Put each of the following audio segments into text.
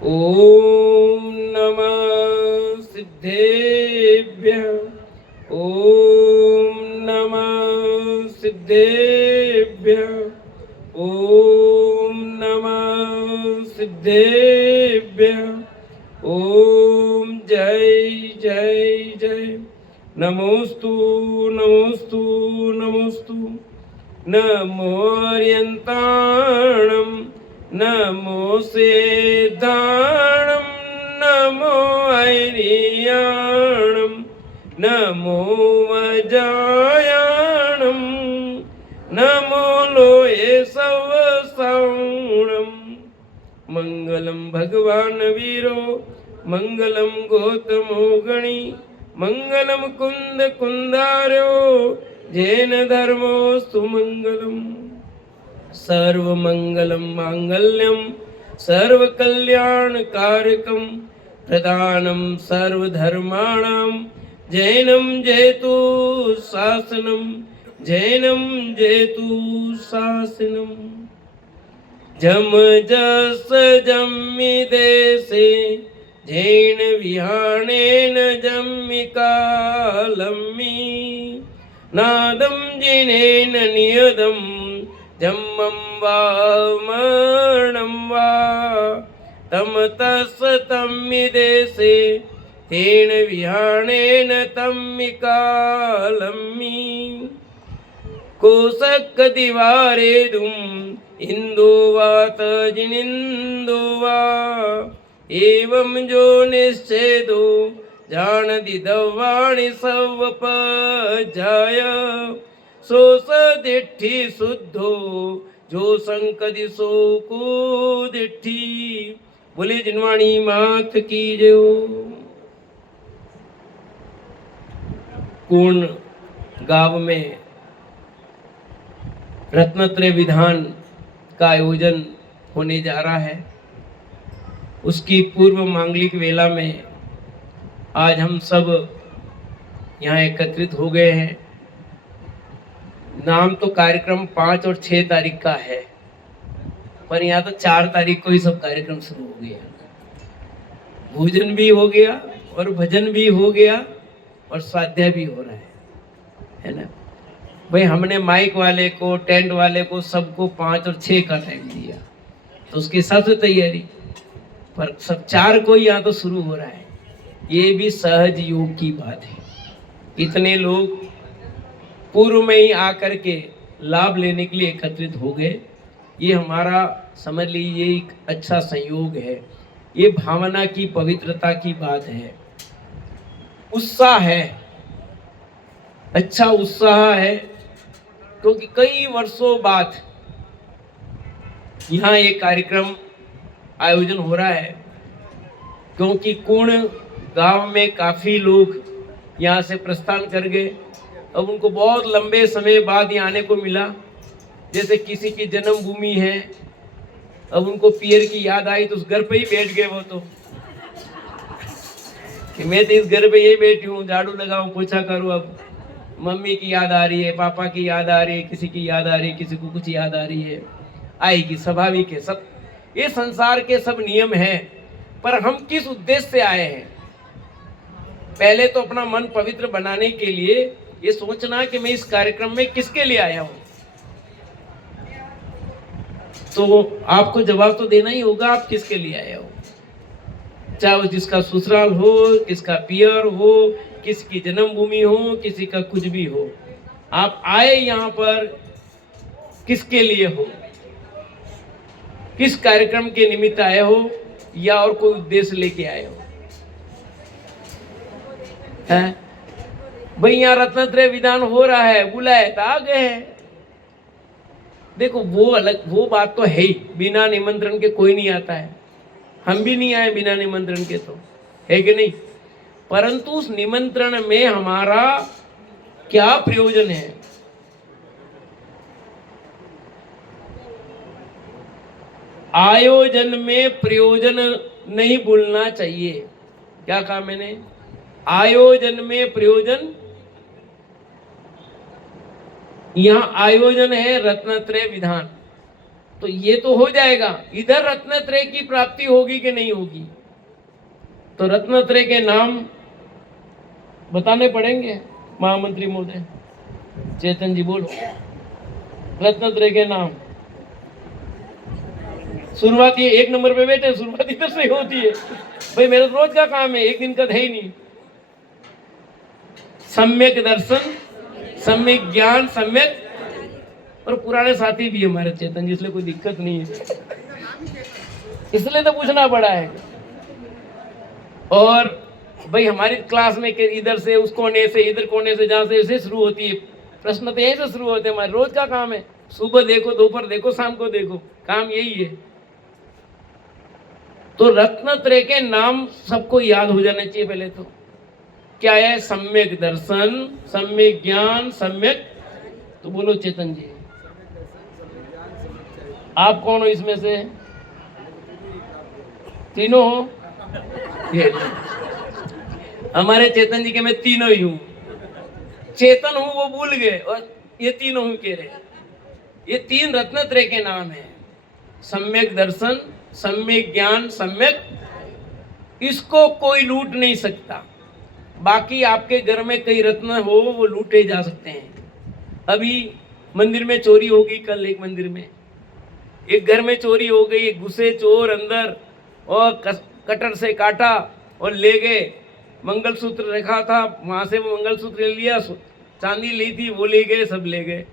ॐ नमः सिद्धेभ्यः। ॐ नमः सिद्धेभ्यः। ॐ नमः सिद्धेभ्यः। ॐ जय जय जय। नमोस्तु नमोस्तु नमोस्तु। नमो अर्यन्ताणं नमो सिद्धाणं नमो ऐरियाणं नमो वजायाणं नमो लोये सवसाणं। मंगलम भगवान वीरो मंगलम गौतमो गणी मंगलम कुंद कुंदार्यो जैन धर्मो सुमंगलम। सर्व मंगलम मांगल्यम सर्व कल्याण कारकम प्रदानम सर्व धर्माणाम जैनम जयतु शासनम जैनम जयतु शासनम। जम जस जम्मि देशे जैन विहाणेन जम्मि कालम्मि नादं जिनेन नियदं जम्मं वा मरणं वा तम तस् तम्मि देशे तेन विहाणेन तम्मि कालम्मि कोशक दिवारेदुम् इंदो वात जिनिंदो वा एवं जो निश्चेदो जान दिदवाणि सवपजाय सो सदिठि शुद्धो जो संकदि सो कुदिठि। बोले जिनवाणी मात की जय। पूर्ण गांव में रत्नत्रय विधान का आयोजन होने जा रहा है। उसकी पूर्व मांगलिक वेला में आज हम सब यहाँ एकत्रित हो गए हैं। नाम तो कार्यक्रम 5 और 6 तारीख का है, पर यहाँ तो 4 तारीख को ही सब कार्यक्रम शुरू हो गया। भोजन भी हो गया और भजन भी हो गया और स्वाध्याय भी हो रहा है ना भाई। हमने माइक वाले को, टेंट वाले को, सबको 5 और 6 का टाइम दिया, तो उसके हिसाब से तैयारी, पर सब 4 को यहाँ तो शुरू हो रहा है। ये भी सहज योग की बात है। इतने लोग पूर्व में ही आकर के लाभ लेने के लिए एकत्रित हो गए। ये हमारा समझ लीजिए एक अच्छा संयोग है। ये भावना की पवित्रता की बात है। उत्साह है, अच्छा उत्साह है, क्योंकि कई वर्षों बाद यहाँ एक कार्यक्रम आयोजन हो रहा है। क्योंकि कुण गांव में काफ़ी लोग यहाँ से प्रस्थान कर गए। अब उनको बहुत लंबे समय बाद यहाँ आने को मिला। जैसे किसी की जन्मभूमि है, अब उनको पियर की याद आई तो उस घर पे ही बैठ गए वो तो, कि मैं तो इस घर पे यही बैठी हूँ, झाड़ू लगाऊं, पोछा करूँ। अब मम्मी की याद आ रही है, पापा की याद आ रही है, किसी की याद आ रही है, किसी को कुछ याद आ रही है, आएगी, स्वाभाविक है। सब ये संसार के सब नियम हैं। पर हम किस उद्देश्य से आए हैं? पहले तो अपना मन पवित्र बनाने के लिए ये सोचना कि मैं इस कार्यक्रम में किसके लिए आया हूं। तो आपको जवाब तो देना ही होगा, आप किसके लिए आए हो। चाहे वो जिसका ससुराल हो, किसका पियर हो, किसकी जन्मभूमि हो, किसी का कुछ भी हो, आप आए यहाँ पर किसके लिए हो, किस कार्यक्रम के निमित्त आए हो, या और कोई उद्देश्य लेके आए हो। है भाई, यहाँ रत्नत्रय विधान हो रहा है, बुलाए तो आ गए हैं। देखो वो अलग, वो बात तो है ही, बिना निमंत्रण के कोई नहीं आता है। हम भी नहीं आए बिना निमंत्रण के, तो है कि नहीं। परंतु उस निमंत्रण में हमारा क्या प्रयोजन है? आयोजन में प्रयोजन नहीं भूलना चाहिए। क्या कहा मैंने? आयोजन में प्रयोजन। यहाँ आयोजन है रत्नत्रय विधान। तो ये तो हो जाएगा, इधर रत्नत्रय की प्राप्ति होगी कि नहीं होगी? तो रत्नत्रय के नाम बताने पड़ेंगे महामंत्री महोदय। चेतन जी बोलो रत्नत्रय के नाम। शुरुआत ये 1 नंबर पे बैठे, शुरुआत इधर से होती है भाई, मेरा रोज का काम है, एक दिन का है ही नहीं। सम्यक दर्शन, सम्यक ज्ञान, सम्यक, और पुराने साथी भी हमारे चेतन जी, इसलिए कोई दिक्कत नहीं है, इसलिए तो पूछना पड़ा है। और भाई हमारी क्लास में इधर से उस कोने से, इधर कोने से, जहां से ऐसे शुरू होती है प्रश्न, तो यहीं से शुरू होते हैं। हमारे रोज का काम है, सुबह देखो, दोपहर देखो, शाम को देखो, काम यही है। तो रत्नत्रय के नाम सबको याद हो जाने चाहिए। पहले तो क्या है? सम्यक दर्शन, सम्यक ज्ञान, सम्यक, तो बोलो चेतन जी आप कौन हो इसमें से? तीनों हो? ये हमारे चेतन जी के मैं तीनों ही हूं, चेतन हूं वो भूल गए, और ये तीनों हूं कह रहे। ये 3 रत्नत्रय के नाम है, सम्यक दर्शन, सम्यक ज्ञान, सम्यक, इसको कोई लूट नहीं सकता। बाकी आपके घर में कई रत्न हो वो लूटे जा सकते हैं। अभी मंदिर में चोरी होगी, कल एक मंदिर में एक घर में चोरी हो गई, घुसे चोर अंदर और कटर से काटा और ले गए। मंगलसूत्र रखा था, वहां से वो मंगलसूत्र ले लिया, चांदी ली थी वो ले गए, सब ले गए,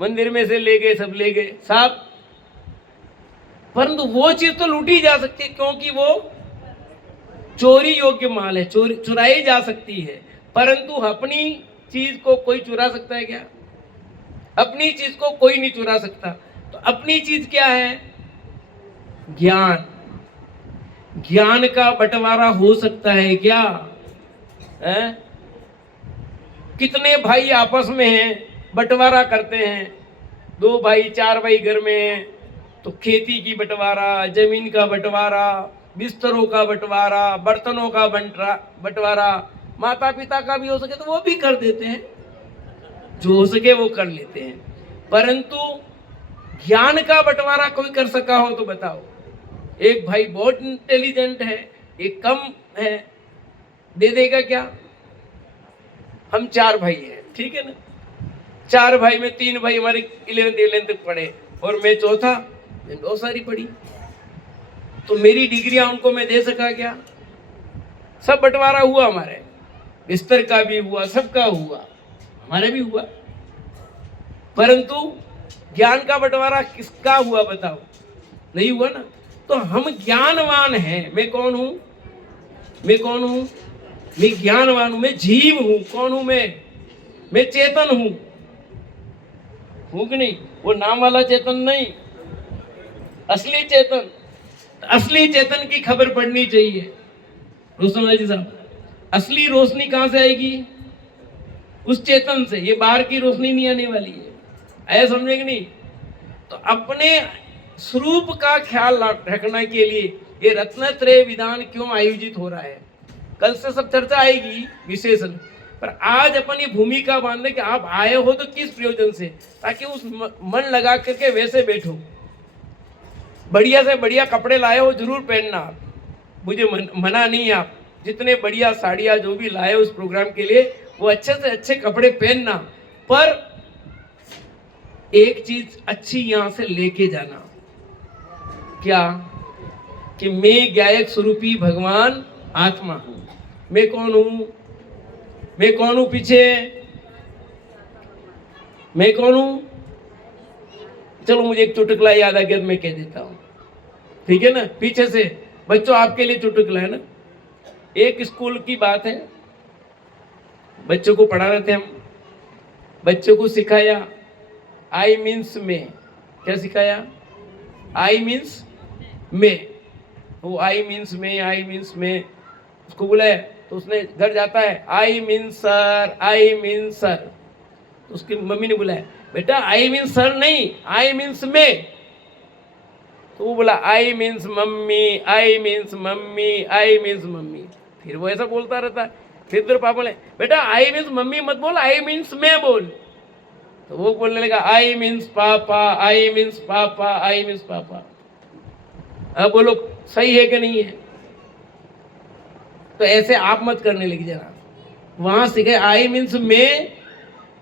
मंदिर में से ले गए, सब ले गए साहब। परंतु वो चीज तो लूटी जा सकती है, क्योंकि वो चोरी योग्य माल है, चुराई जा सकती है। परंतु अपनी चीज को कोई चुरा सकता है क्या? अपनी चीज को कोई नहीं चुरा सकता। तो अपनी चीज क्या है? ज्ञान। ज्ञान का बंटवारा हो सकता है क्या? कितने भाई आपस में हैं, बंटवारा करते हैं, 2 भाई 4 भाई घर में हैं, तो खेती की बंटवारा, जमीन का बंटवारा, बिस्तरों का बंटवारा, बर्तनों का बंटवारा, माता पिता का भी हो सके तो वो भी कर देते हैं, जो हो सके वो कर लेते हैं। परंतु ज्ञान का बंटवारा कोई कर सका हो तो बताओ। एक भाई बहुत इंटेलिजेंट है, एक कम है, दे देगा क्या? हम 4 भाई हैं, ठीक है ना, 4 भाई में 3 भाई हमारे 11th तक पढ़े और मैं चौथा, मैं बहुत सारी पढ़ी, तो मेरी डिग्रियां उनको मैं दे सका क्या? सब बंटवारा हुआ, हमारे बिस्तर का भी हुआ, सबका हुआ, हमारे भी हुआ। परंतु ज्ञान का बंटवारा किसका हुआ बताओ? नहीं हुआ ना। तो हम ज्ञानवान हैं। मैं कौन हूं? मैं कौन हूं? मैं ज्ञानवान हूं, मैं जीव हूं। कौन हूं मैं चेतन हूं कि नहीं? वो नाम वाला चेतन नहीं, असली चेतन। असली चेतन की खबर पड़नी चाहिए रोशनलाल जी साहब। असली रोशनी कहां से आएगी? उस चेतन से। ये बाहर की रोशनी नहीं आने वाली है, ऐसा समझे कि नहीं? तो अपने स्वरूप का ख्याल रखने के लिए ये रत्नत्रय विधान क्यों आयोजित हो रहा है? कल से सब चर्चा आएगी विशेषण, पर आज अपन ये भूमिका बांधने कि आप आए हो तो किस प्रयोजन से, ताकि उस मन लगा करके वैसे बैठो। बढ़िया से बढ़िया कपड़े लाए हो जरूर पहनना, मुझे मना नहीं है। आप जितने बढ़िया साड़ियाँ जो भी लाए उस प्रोग्राम के लिए, वो अच्छे से अच्छे कपड़े पहनना, पर एक चीज अच्छी यहां से लेके जाना, क्या? कि मैं गायक स्वरूपी भगवान आत्मा हूं। मैं कौन हूं? मैं कौन हूं? पीछे मैं कौन हूं? चलो मुझे एक चुटकुला याद आ गया, मैं कह देता हूं, ठीक है ना? पीछे से बच्चों आपके लिए चुटकुला है ना। एक स्कूल की बात है, बच्चों को पढ़ा रहे थे हम, बच्चों को सिखाया आई मीन्स में। क्या सिखाया? आई मीन्स में। वो आई मीन्स में, आई मीन्स में, उसको बुलाया तो उसने घर जाता है, I mean sir, I mean sir. तो उसकी मम्मी ने बुलाया, बेटा आई मीन सर नहीं, आई मीन्स में। तो वो बोला I means mummy, I means mummy, I means mummy. फिर वो ऐसा बोलता रहता है। फिर पापा बोले, बेटा आई मीन्स मम्मी मत बोल, आई मीन्स में बोल। तो वो बोलने लगा आई मीन्स पापा, आई मीन्स पापा, आई मीन्स पापा। अब बोलो सही है कि नहीं है? तो ऐसे आप मत करने लगे जरा। वहां सीखे आई मीन्स मैं,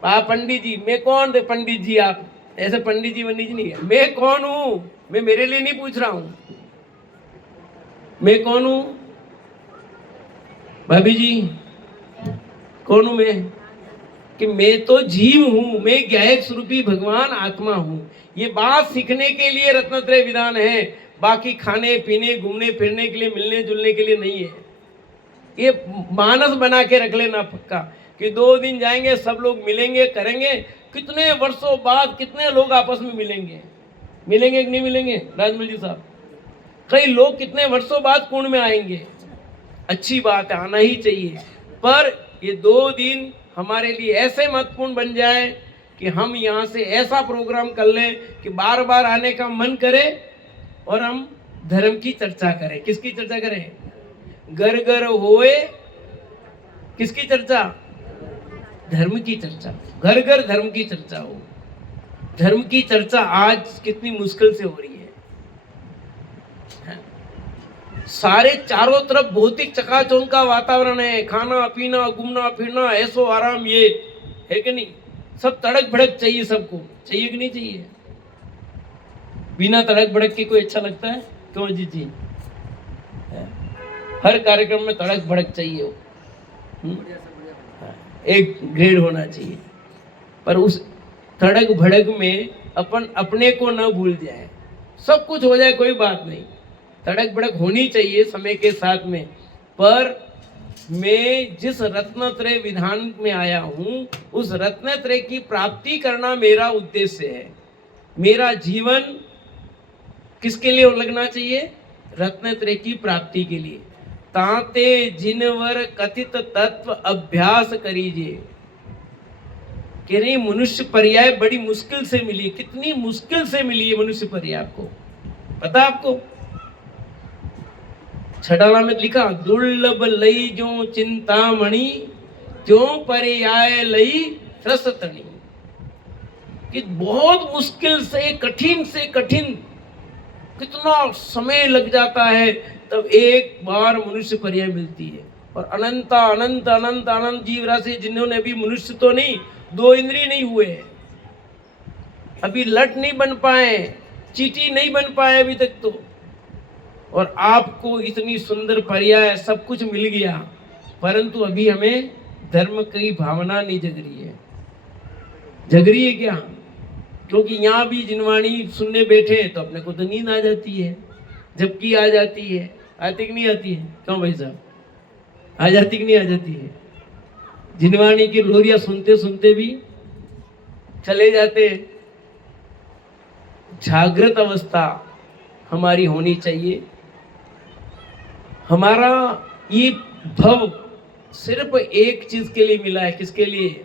पंडित जी, मैं कौन थे पंडित जी? आप ऐसे पंडित जी नहीं है। मैं कौन हूं? मैं मेरे लिए नहीं पूछ रहा हूं। मैं कौन हूं भाभी जी? कौन हूं मैं? कि मैं तो जीव हूं, मैं ज्ञायक स्वरूपी भगवान आत्मा हूं। ये बात सीखने के लिए रत्नत्रय विधान है, बाकी खाने पीने घूमने फिरने के लिए, मिलने जुलने के लिए नहीं है। ये मानस बना के रख लेना पक्का कि 2 दिन जाएंगे, सब लोग मिलेंगे करेंगे। कितने वर्षों बाद कितने लोग आपस में मिलेंगे? मिलेंगे कि नहीं मिलेंगे राजमल जी साहब? कई लोग कितने वर्षों बाद कुंड में आएंगे। अच्छी बात है, आना ही चाहिए, पर ये 2 दिन हमारे लिए ऐसे महत्वपूर्ण बन जाए कि हम यहाँ से ऐसा प्रोग्राम कर लें कि बार बार आने का मन करे और हम धर्म की चर्चा करें। किसकी चर्चा करें? घर घर होए किसकी चर्चा? धर्म की चर्चा। घर घर धर्म की चर्चा हो। धर्म की चर्चा आज कितनी मुश्किल से हो रही है। सारे चारों तरफ भौतिक चकाचौंध का वातावरण है, खाना पीना घूमना फिरना ऐसो आराम, ये है कि नहीं? सब तड़क भड़क चाहिए, सबको चाहिए कि नहीं चाहिए? बिना तड़क भड़क के कोई अच्छा लगता है? क्यों जी जी? हर कार्यक्रम में तड़क भड़क चाहिए हो। एक ग्रेड होना चाहिए, पर उस तड़क भड़क में अपन अपने को न भूल जाए। सब कुछ हो जाए कोई बात नहीं, तड़क भड़क होनी चाहिए समय के साथ में। पर मैं जिस रत्नत्रय विधान में आया हूं, उस रत्नत्रय की प्राप्ति करना मेरा उद्देश्य है। मेरा जीवन किसके लिए लगना चाहिए? रत्नत्रय की प्राप्ति के लिए। ताते जिनवर कथित तत्व अभ्यास करीजिए। कह रही मनुष्य पर्याय बड़ी मुश्किल से मिली। कितनी मुश्किल से मिली है मनुष्य पर्याय? आपको पता? आपको छटाला में लिखा, दुर्लभ लई जो चिंतामणि, जो पर्याय लई रसतनी। कि बहुत मुश्किल से कठिन कितना समय लग जाता है, तब एक बार मनुष्य पर्याय मिलती है। और अनंत अनंत अनंत अनंत जीव राशि जिन्होंने अभी मनुष्य तो नहीं, 2 इंद्रिय नहीं हुए, अभी लट नहीं बन पाए, चीटी नहीं बन पाए अभी तक तो, और आपको इतनी सुंदर पर्याय सब कुछ मिल गया, परंतु अभी हमें धर्म की भावना नहीं जग रही है। जग रही है क्या? क्योंकि यहाँ भी जिनवाणी सुनने बैठे तो अपने को तो नींद आ जाती है, झपकी आ जाती है। आती कि नहीं आती है? क्यों भाई साहब, आ जाती कि नहीं आ जाती है? जिनवाणी की लोरिया सुनते सुनते भी चले जाते। जागृत अवस्था हमारी होनी चाहिए। हमारा ये भव सिर्फ एक चीज के लिए मिला है। किसके लिए?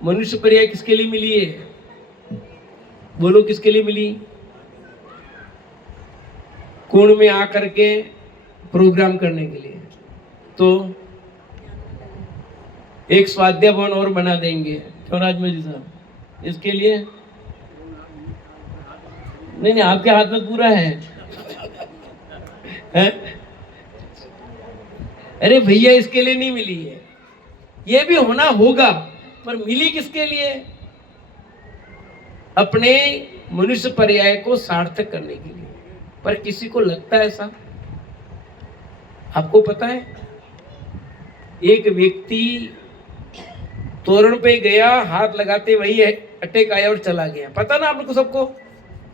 मनुष्य पर्याय किसके लिए मिली है? बोलो किसके लिए मिली? कुंड में आकर के प्रोग्राम करने के लिए। तो एक स्वाध्याय भवन और बना देंगे, क्यों राजमल जी साहब? इसके लिए नहीं, आपके हाथ में पूरा है। अरे भैया, इसके लिए नहीं मिली है, ये भी होना होगा, पर मिली किसके लिए? अपने मनुष्य पर्याय को सार्थक करने के लिए। पर किसी को लगता है ऐसा? आपको पता है, एक व्यक्ति तोरण पे गया, हाथ लगाते वही अटैक आया और चला गया। पता ना आप लोग को सबको?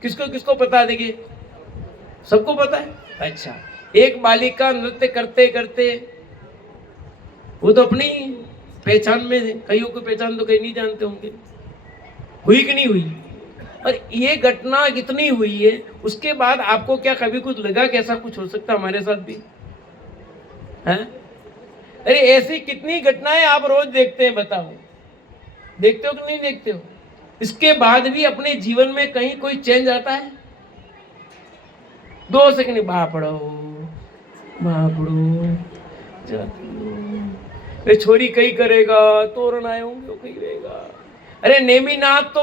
किसको किसको पता? देखिए, सबको पता है। अच्छा, एक बालिका नृत्य करते करते, वो तो अपनी पहचान में है, कईयों को पहचान तो कहीं नहीं जानते होंगे, हुई कि नहीं हुई? और ये घटना इतनी हुई है, उसके बाद आपको क्या कभी कुछ लगा कि ऐसा कुछ हो सकता हमारे साथ भी है? अरे ऐसी कितनी घटनाएं आप रोज देखते हैं, बताओ, देखते हो कि नहीं देखते हो? इसके बाद भी अपने जीवन में कहीं कोई चेंज आता है? 2 सेकंड बापड़ो छोरी कहीं करेगा, तोरण आए होंगे कहीं रहेगा, अरे नेमिनाथ तो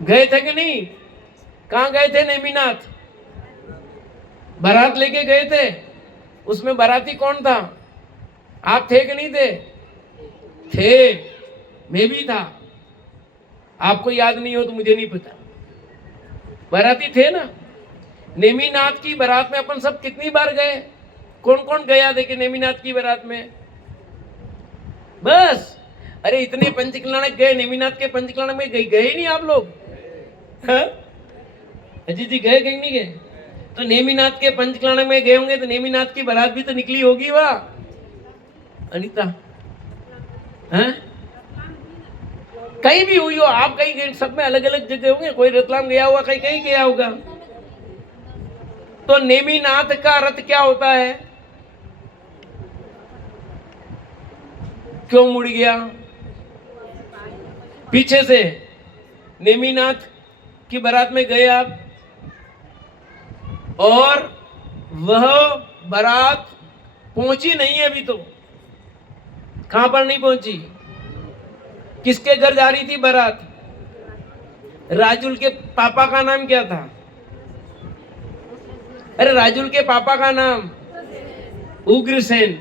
गए थे कि नहीं? कहां गए थे नेमिनाथ? बारात लेके गए थे। उसमें बाराती कौन था? आप थे कि नहीं थे? थे, मैं भी था। आपको याद नहीं हो तो मुझे नहीं पता। बाराती थे ना। नेमिनाथ की बारात में अपन सब कितनी बार गए? कौन कौन गया देखे नेमिनाथ की बारात में? बस। अरे इतने पंचकल्याणक गए, नेमिनाथ के पंचकल्याणक में गए ही नहीं आप लोग? हाँ? अजीत जी गए कहीं नहीं गए? तो नेमिनाथ के पंचकल्याणक में गए होंगे तो नेमिनाथ की बारात भी तो निकली होगी वहां। अनीता हैं? कहीं भी हुई हो, आप कहीं गए, सब में अलग अलग जगह होंगे। कोई रतलाम गया हुआ, कहीं कहीं गया होगा। तो नेमिनाथ का रथ क्या होता है? क्यों मुड़ गया? पीछे से नेमिनाथ की बारात में गए आप, और वह बारात पहुंची नहीं है अभी तो। कहां पर नहीं पहुंची? किसके घर जा रही थी बारात? राजुल के पापा का नाम क्या था? अरे राजुल के पापा का नाम उग्रसेन।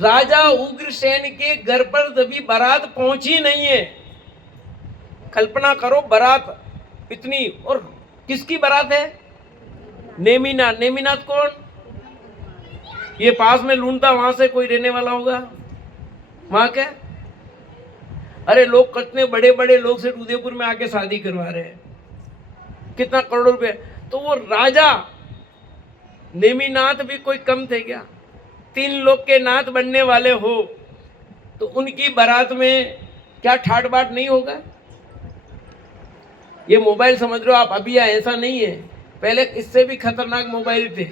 राजा उग्रसेन के घर पर अभी बारात पहुंची नहीं है। कल्पना करो, बारात इतनी, और किसकी बारात है? नेमिनाथ। नेमिनाथ कौन? ये पास में लूंटा, वहां से कोई रहने वाला होगा वहां क्या? अरे लोग कितने बड़े बड़े लोग से उदयपुर में आके शादी करवा रहे हैं, कितना करोड़ों रुपए। तो वो राजा नेमिनाथ भी कोई कम थे क्या? 3 लोग के नाथ बनने वाले हो तो उनकी बारात में क्या ठाट बाट नहीं होगा? ये मोबाइल समझ लो आप अभी, ऐसा नहीं है। पहले इससे भी खतरनाक मोबाइल थे।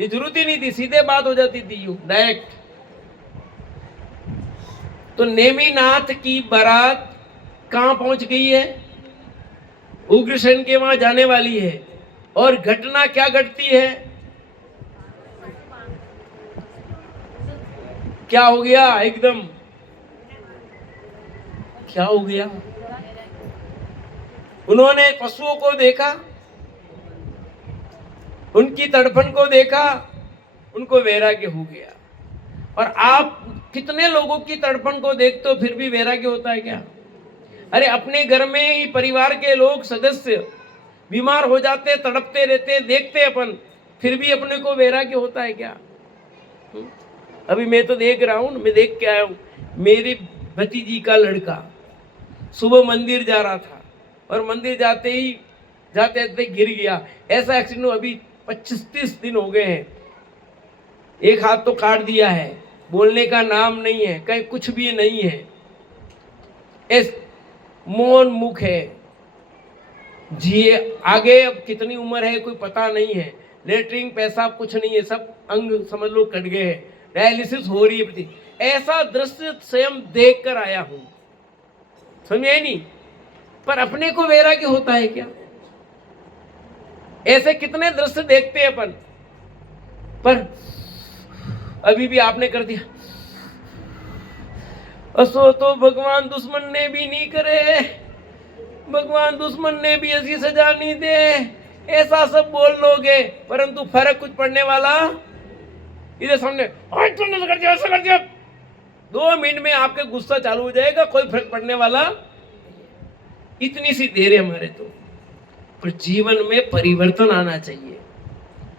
ये जरूरत ही नहीं थी, सीधे बात हो जाती थी यू डायरेक्ट। तो नेमिनाथ की बारात कहां पहुंच गई है? उग्रसेन के वहां जाने वाली है। और घटना क्या घटती है? क्या हो गया? एकदम क्या हो गया? उन्होंने पशुओं को देखा, उनकी तड़फन को देखा, उनको वैराग्य हो गया। और आप कितने लोगों की तड़फन को देखते हो फिर भी वैराग्य होता है क्या? अरे अपने घर में ही परिवार के लोग सदस्य बीमार हो जाते, तड़पते रहते, देखते अपन, फिर भी अपने को वैराग्य होता है क्या? अभी मैं तो देख रहा हूं, मैं देख के आया हूं, मेरी भतीजी का लड़का सुबह मंदिर जा रहा था और मंदिर जाते ही जाते जाते गिर गया। ऐसा एक्सीडेंट अभी 25-30 दिन हो गए हैं। एक हाथ तो काट दिया है, बोलने का नाम नहीं है, कहीं कुछ भी नहीं है, इस मौन मुख है। जिए आगे, अब कितनी उम्र है कोई पता नहीं है, लेटरिंग पेशाब कुछ नहीं है, सब अंग समझ लो कट गए हैं, डायलिसिस हो रही है। ऐसा दृश्य स्वयं देख कर आया हूं, समझे नहीं? पर अपने को वैराग्य होता है क्या? ऐसे कितने दृश्य देखते हैं अपन, पर अभी भी आपने कर दिया। असो तो भगवान दुश्मन ने भी नहीं करे, भगवान दुश्मन ने भी ऐसी सजा नहीं दे, ऐसा सब बोल लोगे, परंतु फर्क कुछ पड़ने वाला इधर सामने तुमने कर दिया, ऐसा कर दिया, 2 मिनट में आपके गुस्सा चालू हो जाएगा, कोई फर्क पड़ने वाला। इतनी सी देर है हमारे तो, पर जीवन में परिवर्तन आना चाहिए।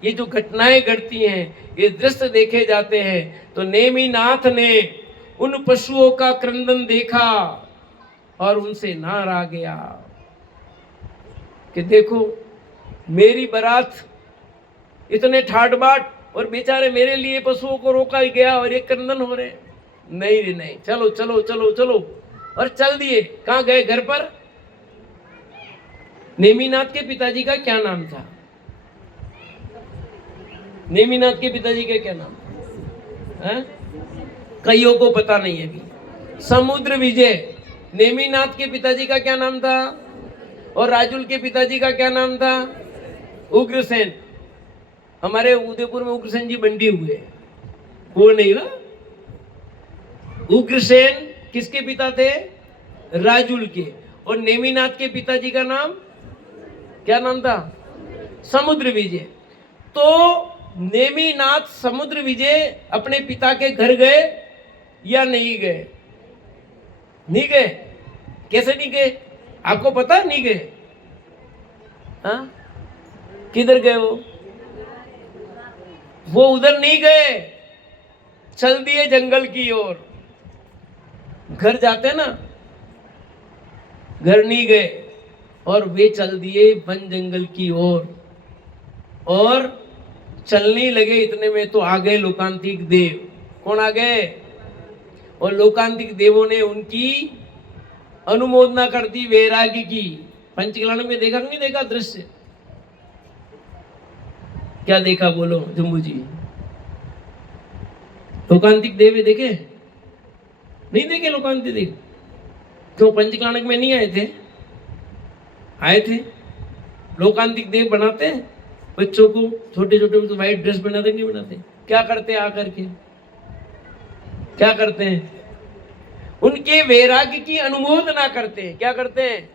ये जो घटनाएं घटती हैं, ये दृश्य देखे जाते हैं, तो नेमिनाथ ने उन पशुओं का क्रंदन देखा और उनसे ना रहा गया कि देखो मेरी बारात इतने ठाट बाट, और बेचारे मेरे लिए पशुओं को रोका गया और ये क्रंदन हो रहे। नहीं रे नहीं, चलो चलो चलो चलो, और चल दिए। कहां गए? घर पर। नेमिनाथ के पिताजी का क्या नाम था? नेमिनाथ के पिताजी का क्या नाम था? कईयों को पता नहीं है अभी। समुद्र विजय। नेमिनाथ के पिताजी का क्या नाम था? और राजुल के पिताजी का क्या नाम था? उग्रसेन। हमारे उदयपुर में उग्रसेन जी बंडी हुए, वो नहीं हुआ। उग्रसेन किसके पिता थे? राजुल के। और नेमिनाथ के पिताजी का नाम क्या नाम था? समुद्र विजय। तो नेमिनाथ समुद्र विजय अपने पिता के घर गए या नहीं गए? नहीं गए। कैसे नहीं गए? आपको पता है? नहीं गए। हाँ, किधर गए वो उधर नहीं गए, चल दिए जंगल की ओर। घर जाते ना, घर नहीं गए और वे चल दिए वन जंगल की ओर। और चलने लगे, इतने में तो आ गए लोकांतिक देव। कौन आ गए? और लोकांतिक देवों ने उनकी अनुमोदना कर दी, वैराग्य की। पंचकल्याण में देखा नहीं देखा दृश्य? क्या देखा बोलो जम्बू जी? लोकांतिक देव देखे? नहीं देखे लोकांतिक देव? क्यों पंचकल्याण में नहीं आए थे? आए थे। लोकांतिक देव बनाते हैं बच्चों को, छोटे छोटे व्हाइट ड्रेस बनाते नहीं बनाते? क्या करते हैं आकर के? क्या करते हैं? उनके वैराग्य की अनुमोदना करते हैं। क्या करते हैं?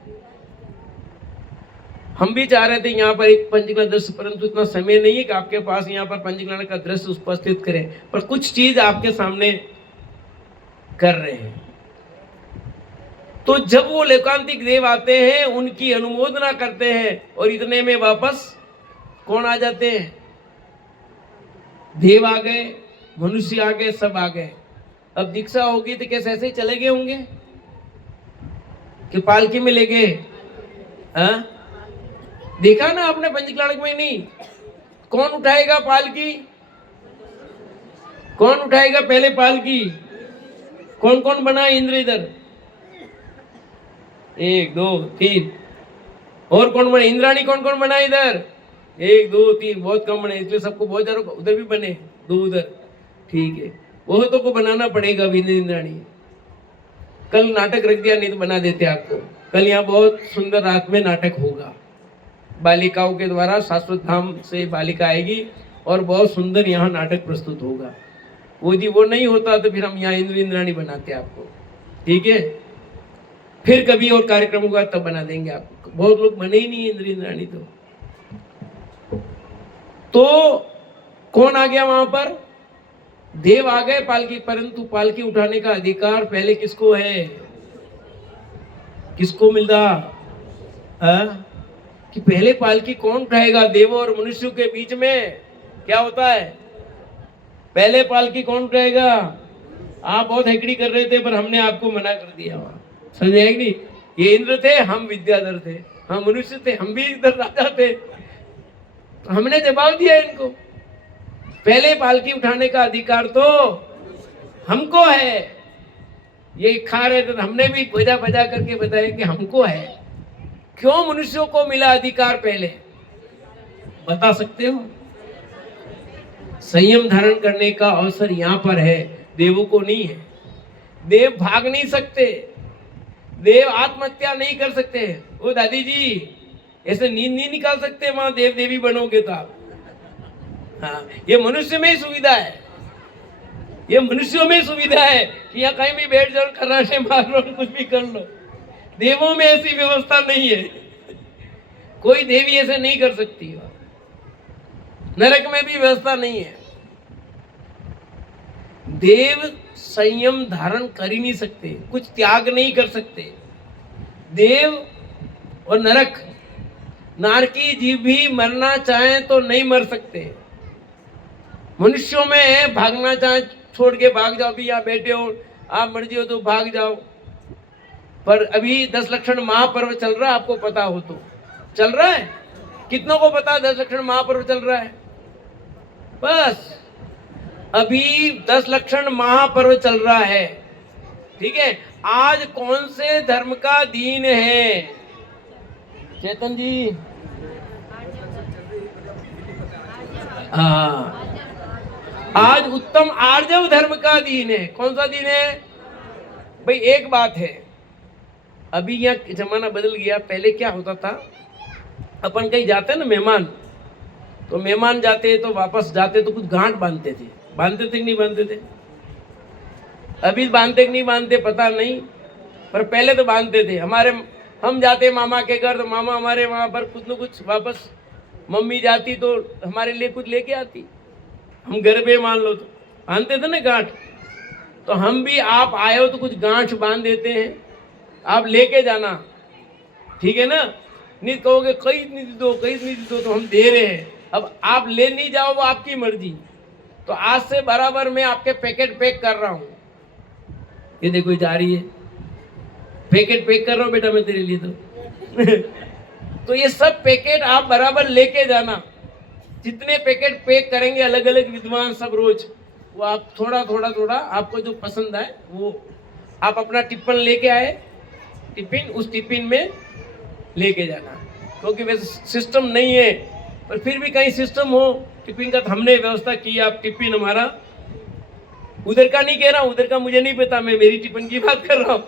हम भी चाह रहे थे यहाँ पर एक पंचकल्याण दृश्य, परंतु इतना समय नहीं है कि आपके पास यहाँ पर पंचकल्याण का दृश्य उपस्थित करें, पर कुछ चीज आपके सामने कर रहे हैं। तो जब वो लोकांतिक देव आते हैं, उनकी अनुमोदना करते हैं और इतने में वापस कौन आ जाते हैं? देव आ गए, मनुष्य आ गए, सब आ गए। अब दीक्षा होगी तो कैसे ऐसे ही चले गए होंगे कि पालकी में ले गए? हाँ, देखा ना आपने पंचकल्याण में? नहीं। कौन उठाएगा पालकी? कौन उठाएगा पहले पालकी? कौन कौन बना इंद्र इधर? 1 2 3। और कौन बने? इंद्राणी कौन कौन बना इधर? 1 2 3। बहुत कम बने, इसलिए सबको बहुत ज्यादा उधर भी बने, 2 उधर। ठीक है, वो तो को बनाना पड़ेगा अभी इंद्राणी। कल नाटक रख दिया, नहीं तो बना देते आपको। कल यहाँ बहुत सुंदर रात में नाटक होगा, बालिकाओं के द्वारा। शाश्वत धाम से बालिका आएगी और बहुत सुंदर यहाँ नाटक प्रस्तुत होगा। वो यदि वो नहीं होता तो फिर हम यहाँ इंद्राणी बनाते आपको। ठीक है, फिर कभी और कार्यक्रम होगा तब बना देंगे आपको। बहुत लोग बने ही नहीं इंद्राणी। तो कौन आ गया वहां पर? देव आ गए पालकी। परंतु पालकी उठाने का अधिकार पहले किसको है? किसको मिलता कि पहले पालकी कौन उठाएगा? देवों और मनुष्यों के बीच में क्या होता है? पहले पालकी कौन उठाएगा? आप बहुत हेकड़ी कर रहे थे, पर हमने आपको मना कर दिया। वहां समझे कि नहीं? ये इंद्र थे, हम विद्याधर थे, हम मनुष्य थे, हम भी इधर राजा थे। हमने जवाब दिया इनको, पहले पालकी उठाने का अधिकार तो हमको है। ये खा रहे थे तो हमने भी बजा बजा करके बताया कि हमको है। क्यों मनुष्यों को मिला अधिकार पहले? बता सकते हो? संयम धारण करने का अवसर यहाँ पर है, देवों को नहीं है। देव भाग नहीं सकते, देव आत्महत्या नहीं कर सकते। ओ दादी जी, ऐसे नींद नहीं निकाल सकते वहां देव देवी बनोगे तो आप। हाँ, ये मनुष्य में ही सुविधा है, ये मनुष्यों में सुविधा है कि यहाँ कहीं भी बैठ जाओ, खर्राटे मार लो, कुछ भी कर लो। देवों में ऐसी व्यवस्था नहीं है, कोई देवी ऐसे नहीं कर सकती। नरक में भी व्यवस्था नहीं है। देव संयम धारण कर ही नहीं सकते, कुछ त्याग नहीं कर सकते। देव और नरक, नारकी जीव भी मरना चाहे तो नहीं मर सकते। मनुष्यों में है भागना चाहे छोड़ के भाग जाओ, भी यहाँ बैठे हो, आप मर्जी हो तो भाग जाओ। पर अभी 10 लक्षण महापर्व चल रहा है, आपको पता हो तो। चल रहा है? कितनों को पता 10 लक्षण महापर्व चल रहा है? बस अभी 10 लक्षण महापर्व चल रहा है। ठीक है, आज कौन से धर्म का दिन है चेतन जी? हाँ, आज उत्तम आर्जव धर्म का दिन है। कौन सा दिन है भाई? एक बात है, अभी यहाँ जमाना बदल गया। पहले क्या होता था, अपन कहीं जाते ना मेहमान, तो मेहमान जाते तो वापस जाते तो कुछ गांठ बांधते थे। बांधते थे कि नहीं बांधते थे? अभी बांधते कि नहीं बांधते पता नहीं, पर पहले तो बांधते थे। हम जाते मामा के घर तो मामा हमारे वहाँ पर कुछ न कुछ वापस, मम्मी जाती तो हमारे लिए कुछ लेके आती, हम घर पे मान लो तो बांधते थे ना गांठ। तो हम भी, आप आए हो तो कुछ गांठ बांध देते हैं, आप लेके जाना, ठीक है ना। नहीं कहोगे कहीं नहीं दो, कहीं नहीं दो, तो हम दे रहे हैं। अब आप ले नहीं जाओ वो आपकी मर्जी। तो आज से बराबर मैं आपके पैकेट पैक कर रहा हूँ। ये देखो जा रही है, पैकेट पैक कर रहा हूँ बेटा मैं तेरे लिए तो ये सब पैकेट आप बराबर लेके जाना। जितने पैकेट पैक करेंगे अलग अलग विद्वान सब रोज, वो आप थोड़ा थोड़ा थोड़ा आपको जो पसंद आए वो आप अपना टिफिन लेके आए, टिफिन उस टिफिन में लेके जाना। क्योंकि वैसे सिस्टम नहीं है, पर फिर भी कहीं सिस्टम हो टिफिन का तो हमने व्यवस्था की। आप टिफिन हमारा, उधर का नहीं कह रहा हूँ, उधर का मुझे नहीं पता, मैं मेरी टिफिन की बात कर रहा हूँ।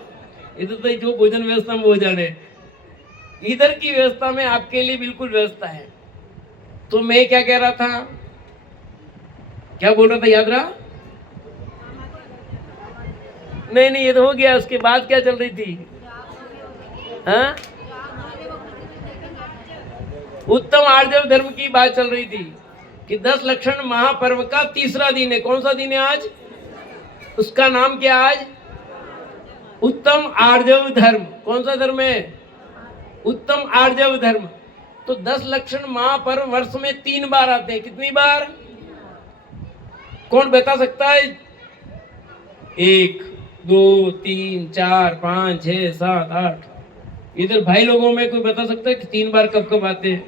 इधर तो जो भोजन व्यवस्था में भोजन है, इधर की व्यवस्था में आपके लिए बिल्कुल व्यवस्था है। तो मैं क्या कह रहा था, क्या बोल रहा था, याद रहा? नहीं ये तो हो गया। उसके बाद क्या चल रही थी? हाँ, उत्तम आर्जव धर्म की बात चल रही थी कि 10 लक्षण महापर्व का तीसरा दिन है। कौन सा दिन है आज? उसका नाम क्या आज? उत्तम आर्जव धर्म। कौन सा धर्म है? उत्तम आर्जव धर्म। तो 10 लक्षण महापर्व वर्ष में 3 बार आते हैं। कितनी बार? कौन बता सकता है? 1 2 3 4 5 6 7 8। इधर भाई लोगों में कोई बता सकता है कि 3 बार कब कब आते हैं?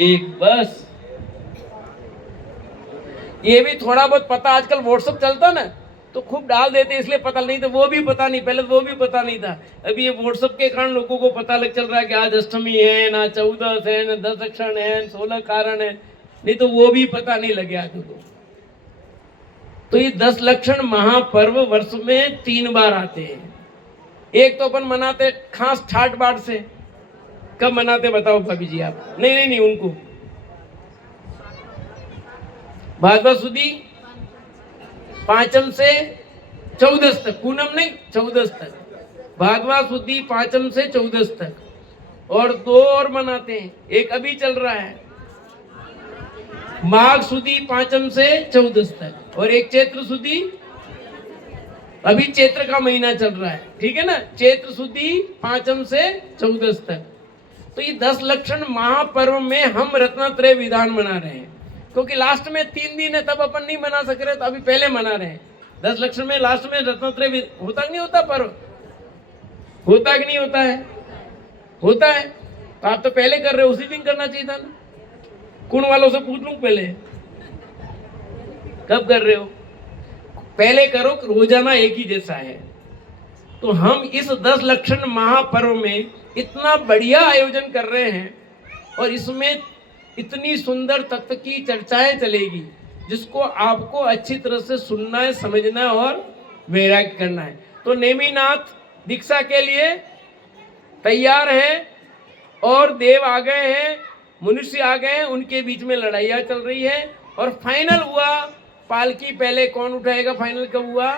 1 बस। ये भी थोड़ा बहुत पता, आजकल व्हाट्सएप चलता ना तो खूब डाल देते इसलिए पता नहीं, तो वो भी पता नहीं, पहले वो भी पता नहीं था। अभी ये व्हाट्सएप के कारण लोगों को पता लग चल रहा है कि आज अष्टमी है ना, 14 है ना, 10 लक्षण है, 16 कारण है, नहीं तो वो भी पता नहीं लगे आज को। तो ये 10 लक्षण महापर्व वर्ष में 3 बार आते हैं। एक तो अपन मनाते खास ठाट बाट से। कब मनाते बताओ भाभी जी आप? नहीं उनको भादवा सुदी पांचम से चौदस तक, पूनम नहीं चौदस तक, भादवा सुदी पांचम से चौदस तक। और 2 और मनाते हैं, एक अभी चल रहा है माघ सुदी पांचम से चौदस तक, और एक चैत्र सुदी, अभी चैत्र का महीना चल रहा है, ठीक है ना, चैत्र सुदी पांचम से चौदस तक। तो ये 10 लक्षण महापर्व में हम रत्नत्रय विधान मना रहे हैं। क्योंकि लास्ट में 3 दिन है तब अपन नहीं मना सक रहे, तो अभी पहले मना रहे हैं। 10 लक्षण में लास्ट में रत्नत्रय होता कि नहीं होता पर्व? होता कि नहीं होता है? होता है। तो आप तो पहले कर रहे हो, उसी दिन करना चाहिए था ना। कुण वालों से पूछ लूं पहले, कब कर रहे हो? पहले करो, रोजाना एक ही जैसा है। तो हम इस 10 लक्षण महापर्व में इतना बढ़िया आयोजन कर रहे हैं, और इसमें इतनी सुंदर तत्व की चर्चाएं चलेगी जिसको आपको अच्छी तरह से सुनना है, समझना है और वैराग्य करना है। तो नेमिनाथ दीक्षा के लिए तैयार हैं, और देव आ गए हैं, मनुष्य आ गए हैं, उनके बीच में लड़ाइयाँ चल रही है। और फाइनल हुआ पालकी पहले कौन उठाएगा? फाइनल कब हुआ?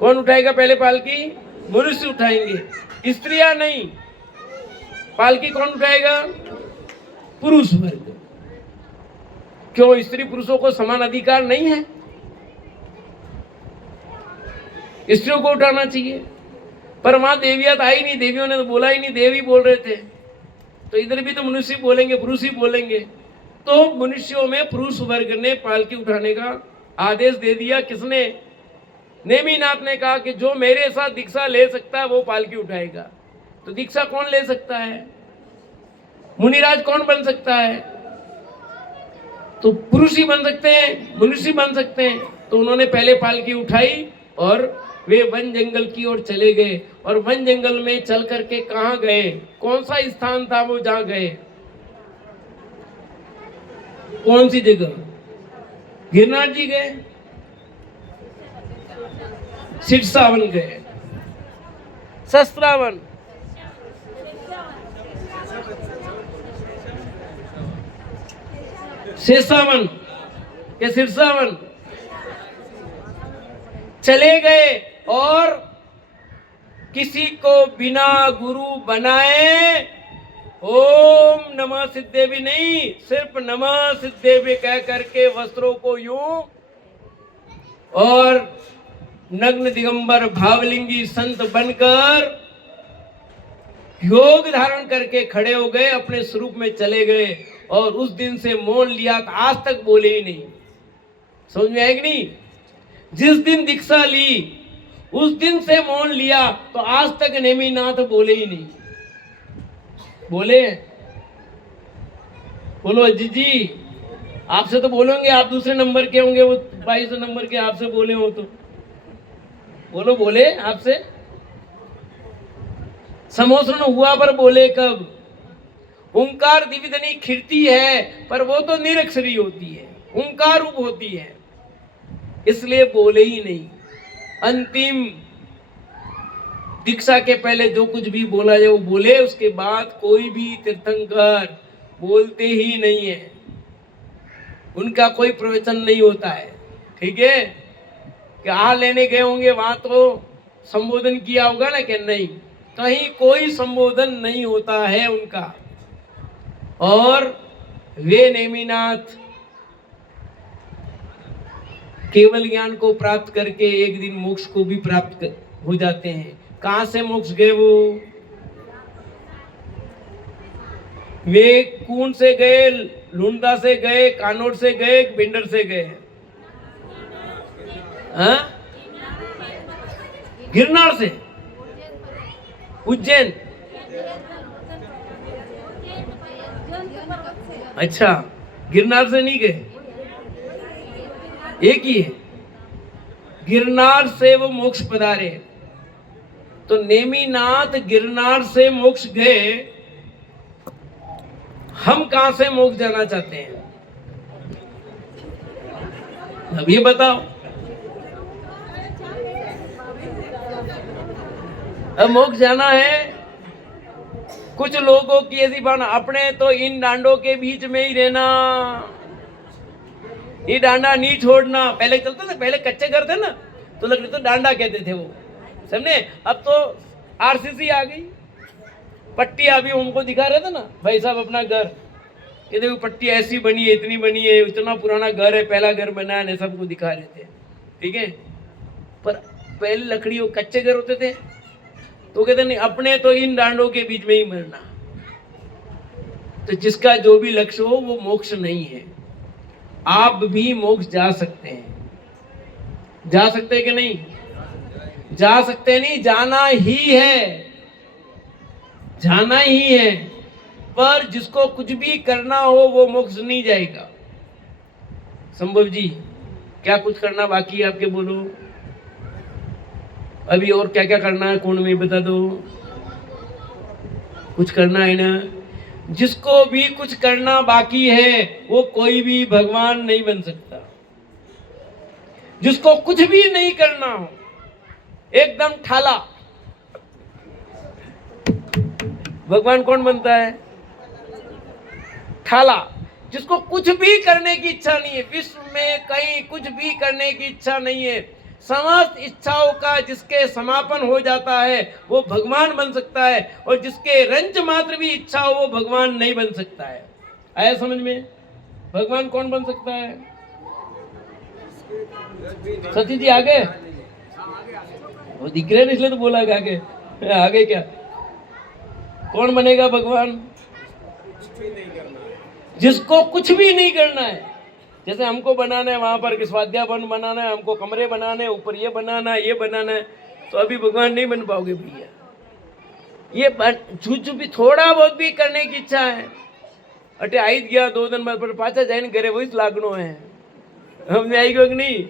कौन उठाएगा पहले पालकी? मनुष्य उठाएंगे, स्त्रियां नहीं। पालकी कौन उठाएगा? पुरुष वर्ग। क्यों, स्त्री पुरुषों को समान अधिकार नहीं है? स्त्रियों को उठाना चाहिए। पर वहां देवियां आई नहीं, देवियों ने तो बोला ही नहीं, देवी बोल रहे थे। तो इधर भी तो मनुष्य बोलेंगे, पुरुष ही बोलेंगे। तो मनुष्यों में पुरुष वर्ग ने पालकी उठाने का आदेश दे दिया। किसने? नेमिनाथ ने कहा कि जो मेरे साथ दीक्षा ले सकता है वो पालकी उठाएगा। तो दीक्षा कौन ले सकता है? मुनिराज कौन बन सकता है? तो पुरुष ही बन सकते हैं, मनुष्य बन सकते हैं। तो उन्होंने पहले पालकी उठाई और वे वन जंगल की ओर चले गए। और वन जंगल में चल करके कहाँ गए? कौन सा स्थान था वो जहाँ गए? कौन सी जगह? गिरनार जी गए, सिरसावन गए, शस्त्रावन, शेषावन या सिरसावन चले गए। और किसी को बिना गुरु बनाए ओम नमः सिद्धेवी नहीं, सिर्फ नमः सिद्धेवी कह करके वस्त्रों को यूं और नग्न दिगंबर भावलिंगी संत बनकर योग धारण करके खड़े हो गए, अपने स्वरूप में चले गए और उस दिन से मौन लिया, आज तक बोले ही नहीं। समझ में आएगी नहीं? जिस दिन दीक्षा ली उस दिन से मौन लिया तो आज तक नेमिनाथ बोले ही नहीं। बोले? बोलो अजीत जी, आपसे तो बोलेंगे, आप दूसरे नंबर के होंगे, वो 22 नंबर के आपसे बोले हो तो बोलो, बोले आपसे? समोसरण हुआ पर बोले कब? ओंकार द्विविधनी खिड़ती है पर वो तो निरक्षरी होती है, ओंकार रूप होती है, इसलिए बोले ही नहीं। अंतिम दीक्षा के पहले जो कुछ भी बोला जाए वो बोले, उसके बाद कोई भी तीर्थंकर बोलते ही नहीं है, उनका कोई प्रवचन नहीं होता है। ठीक है, क्या लेने गए होंगे वहां तो संबोधन किया होगा ना कि नहीं, कहीं कोई संबोधन नहीं होता है उनका। और वे नेमिनाथ केवल ज्ञान को प्राप्त करके एक दिन मोक्ष को भी प्राप्त हो जाते हैं। कहां से मोक्ष गए वो? वे कौन से गए? लुंडा से गए, कानोट से गए, भिंडर से गए? हाँ, गिरनार से, उज्जैन। अच्छा, गिरनार से नहीं गए? एक ही है, गिरनार से वो मोक्ष पधारे। तो नेमिनाथ गिरनार से मोक्ष गए, हम कहां से मोक्ष जाना चाहते हैं? अब ये बताओ। अब मोक्ष जाना है, कुछ लोगों की ऐसी बात, अपने तो इन डांडों के बीच में ही रहना, ये डांडा नहीं छोड़ना। पहले चलते थे, पहले कच्चे घर थे ना तो लकड़ी तो डांडा कहते थे वो, समझे? अब तो आरसीसी आ गई, पट्टी अभी उनको दिखा रहे थे ना भाई साहब अपना घर, कि देखो पट्टी ऐसी बनी है, इतनी बनी है, इतना पुराना घर है, पहला घर बना है, सबको दिखा रहे थे। ठीक है, पर पहले लकड़ी वो कच्चे घर होते थे तो कहते नहीं, अपने तो इन डांडों के बीच में ही मरना। तो जिसका जो भी लक्ष्य हो वो मोक्ष नहीं है। आप भी मोक्ष जा सकते हैं, जा सकते हैं कि नहीं? जा सकते नहीं, जाना ही है, जाना ही है। पर जिसको कुछ भी करना हो वो मोक्ष नहीं जाएगा। संभव जी, क्या कुछ करना बाकी है आपके? बोलो अभी और क्या क्या करना है, कौन में बता दो। कुछ करना है ना? जिसको भी कुछ करना बाकी है वो कोई भी भगवान नहीं बन सकता। जिसको कुछ भी नहीं करना हो, एकदम ठाला, भगवान कौन बनता है? ठाला। जिसको कुछ भी करने की इच्छा नहीं है, विश्व में कहीं कुछ भी करने की इच्छा नहीं है, समस्त इच्छाओं का जिसके समापन हो जाता है वो भगवान बन सकता है। और जिसके रंच मात्र भी इच्छा हो वो भगवान नहीं बन सकता है। आया समझ में? भगवान कौन बन सकता है? सती जी आगे वो दिख रहे इसलिए तो बोला आगे। आगे क्या कौन बनेगा भगवान? जिसको कुछ भी नहीं करना है। जैसे हमको बनाना है वहां पर स्वाध्याय भवन बनाना है, हमको कमरे बनाने हैं, ऊपर ये बनाना है, ये बनाना है, तो अभी भगवान नहीं बन पाओगे भैया। ये भी थोड़ा बहुत भी करने की इच्छा है, अटे आई गया 2 दिन बाद पर पाचा जाइन करे वही लागनो है। हमने आई गयो कि नहीं?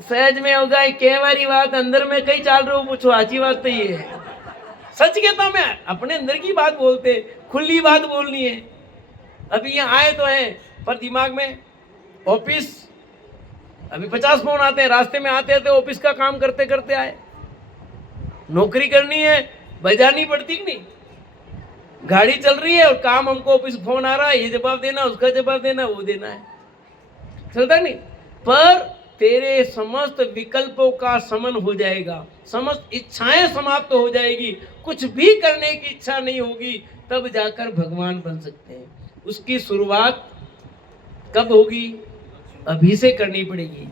सहज में होगा कहवारी बात, अंदर में कई चाल रहे हो, पूछो आची बात तो ये है। सच कहता मैं, अपने अंदर की बात बोलते, खुली बात बोलनी है। अभी यहाँ आए तो हैं पर दिमाग में ऑफिस, अभी 50 फोन आते हैं, रास्ते में आते थे ऑफिस का काम करते करते आए। नौकरी करनी है, बजानी पड़ती कि नहीं? गाड़ी चल रही है और काम हमको ऑफिस फोन आ रहा है, ये जवाब देना, उसका जवाब देना, वो देना है, चलता नहीं। पर तेरे समस्त विकल्पों का समन हो जाएगा, समस्त इच्छाएं समाप्त हो जाएगी, कुछ भी करने की इच्छा नहीं होगी, तब जाकर भगवान बन सकते हैं। उसकी शुरुआत कब होगी? अभी से करनी पड़ेगी,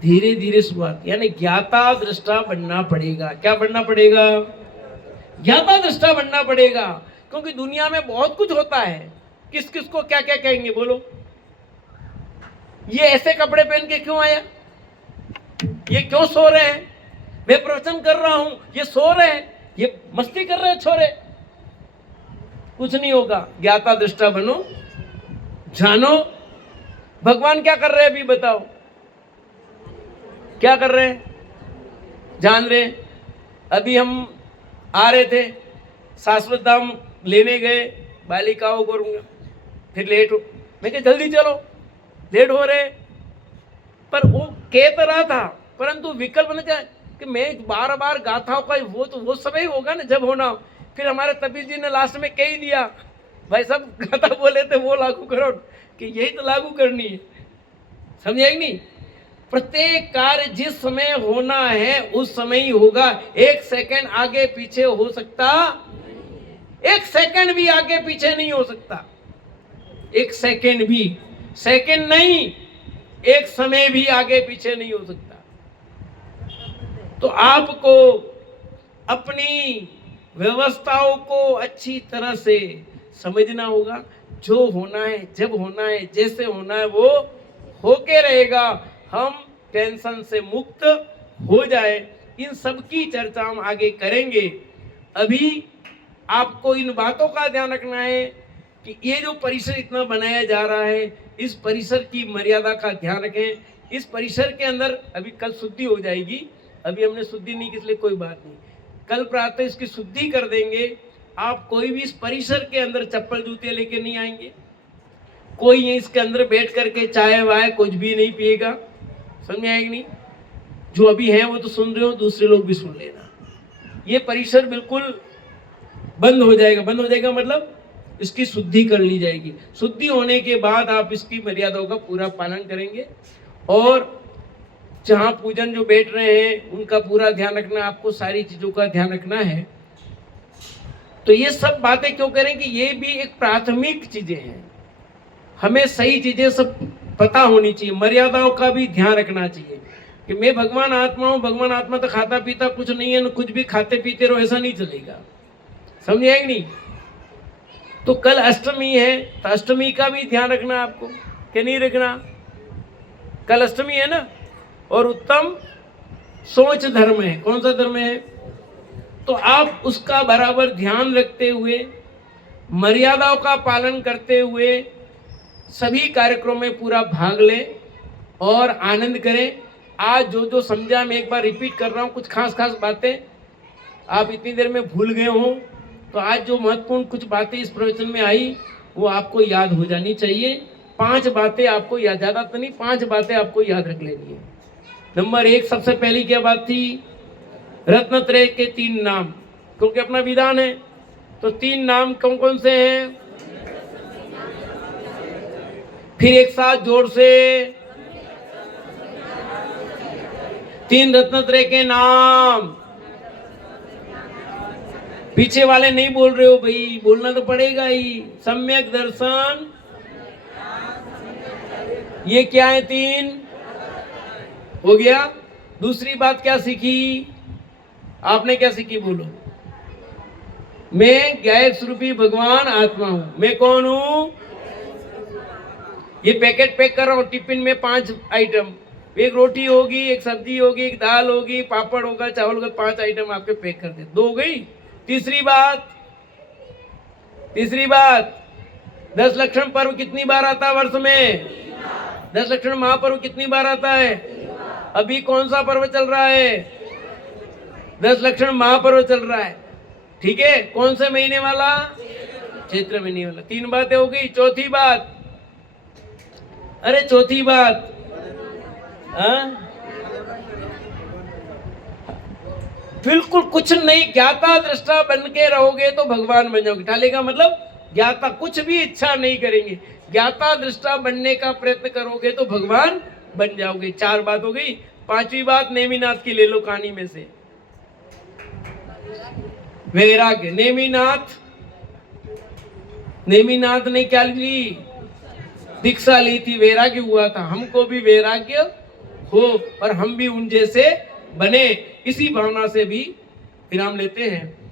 धीरे धीरे शुरुआत, यानी ज्ञाता दृष्टा बनना पड़ेगा। क्या बनना पड़ेगा? ज्ञाता दृष्टा बनना पड़ेगा। क्योंकि दुनिया में बहुत कुछ होता है, किस किस को क्या क्या कहेंगे बोलो। ये ऐसे कपड़े पहन के क्यों आया, ये क्यों सो रहे हैं, मैं प्रवचन कर रहा हूं, ये सो रहे हैं, ये मस्ती कर रहे हैं छोरे। कुछ नहीं होगा, ज्ञाता दृष्टा बनो, जानो भगवान क्या कर रहे हैं, अभी बताओ क्या कर रहे हैं, जान रहे। अभी हम आ रहे थे, शाश्वत धाम लेने गए, बालिकाओं को, फिर लेट हो, मैं कहा जल्दी चलो, लेट हो रहे। पर वो कह तो रहा था, परंतु विकल्प ने कहा कि मैं बार बार गाथाओं का वो समय होगा ना जब होना। फिर हमारे तपी जी ने लास्ट में कह ही दिया, भाई सब गाथा बोले थे वो लागू करो, कि यही तो लागू करनी है। समझे नहीं? प्रत्येक कार्य जिस समय होना है उस समय ही होगा। एक सेकंड आगे पीछे हो सकता, एक सेकंड भी आगे पीछे नहीं हो सकता, एक सेकंड भी, सेकंड नहीं, एक समय भी आगे पीछे नहीं हो सकता। तो आपको अपनी व्यवस्थाओं को अच्छी तरह से समझना होगा। जो होना है, जब होना है, जैसे होना है वो होके रहेगा। हम टेंशन से मुक्त हो जाए, इन सब की चर्चा हम आगे करेंगे। अभी आपको इन बातों का ध्यान रखना है कि ये जो परिसर इतना बनाया जा रहा है, इस परिसर की मर्यादा का ध्यान रखें। इस परिसर के अंदर अभी कल शुद्धि हो जाएगी, अभी हमने शुद्धि नहीं की इसलिए कोई बात नहीं, कल प्रातः इसकी शुद्धि कर देंगे। आप कोई भी इस परिसर के अंदर चप्पल जूते लेके नहीं आएंगे, कोई इसके अंदर बैठ करके चाय वाय कुछ भी नहीं पिएगा। समझ में आएगी नहीं? जो अभी है वो तो सुन रहे हो, दूसरे लोग भी सुन लेना। ये परिसर बिल्कुल बंद हो जाएगा। बंद हो जाएगा मतलब इसकी शुद्धि कर ली जाएगी। शुद्धि होने के बाद आप इसकी मर्यादाओं का पूरा पालन करेंगे, और जहाँ पूजन जो बैठ रहे हैं उनका पूरा ध्यान रखना, आपको सारी चीज़ों का ध्यान रखना है। तो ये सब बातें क्यों करें कि ये भी एक प्राथमिक चीज़ें हैं, हमें सही चीज़ें सब पता होनी चाहिए, मर्यादाओं का भी ध्यान रखना चाहिए कि मैं भगवान आत्मा हूँ, भगवान आत्मा तो खाता पीता कुछ नहीं है, कुछ भी खाते पीते रहो, ऐसा नहीं चलेगा। समझे कि नहीं? तो कल अष्टमी है, तो अष्टमी का भी ध्यान रखना आपको, कि नहीं रखना? कल अष्टमी है ना, और उत्तम सोच धर्म है। कौन सा धर्म है? तो आप उसका बराबर ध्यान रखते हुए, मर्यादाओं का पालन करते हुए सभी कार्यक्रमों में पूरा भाग लें और आनंद करें। आज जो जो समझा, मैं एक बार रिपीट कर रहा हूँ, कुछ खास खास बातें आप इतनी देर में भूल गए हो, तो आज जो महत्वपूर्ण कुछ बातें इस प्रवचन में आई वो आपको याद हो जानी चाहिए। 5 बातें आपको याद, ज़्यादा तो नहीं, 5 बातें आपको याद रख लेनी है। नंबर 1, सबसे पहली क्या बात थी? रत्नत्रय के 3 नाम, क्योंकि अपना विधान है। तो 3 नाम कौन कौन से हैं? फिर एक साथ जोर से, 3 रत्नत्रय के नाम। पीछे वाले नहीं बोल रहे हो भाई, बोलना तो पड़ेगा ही। सम्यक दर्शन, ये क्या है? 3 हो गया। दूसरी बात क्या सीखी आपने? क्या सीखी बोलो? मैं ज्ञायक स्वरूपी भगवान आत्मा हूं। मैं कौन हूं? ये पैकेट पैक कर रहा हूं, टिफिन में 5 आइटम, एक रोटी होगी, एक सब्जी होगी, एक दाल होगी, पापड़ होगा, चावल होगा, 5 आइटम आपके पैक कर दे। 2 हो गई। तीसरी बात 10 लक्षण पर्व कितनी बार आता है वर्ष में? 10 लक्षण महापर्व कितनी बार आता है? अभी कौन सा पर्व चल रहा है? 10 लक्षण महापर्व चल रहा है। ठीक है, कौन से महीने वाला? चैत्र महीने वाला। 3 बातें हो गई। चौथी बात, अरे चौथी बात, बिल्कुल कुछ नहीं, ज्ञाता दृष्टा बन के रहोगे तो भगवान बन जाओगे। ठाले का मतलब ज्ञाता, कुछ भी इच्छा नहीं करेंगे, ज्ञाता दृष्टा बनने का प्रयत्न करोगे तो भगवान बन जाओगे। 4 बात हो गई। 5वीं बात नेमिनाथ की ले लो कहानी में से। वैराग्य। नेमिनाथ ने क्या ली? दीक्षा ली थी, वैराग्य हुआ था। हमको भी वैराग्य हो और हम भी उन जैसे बने, इसी भावना से भी विराम लेते हैं।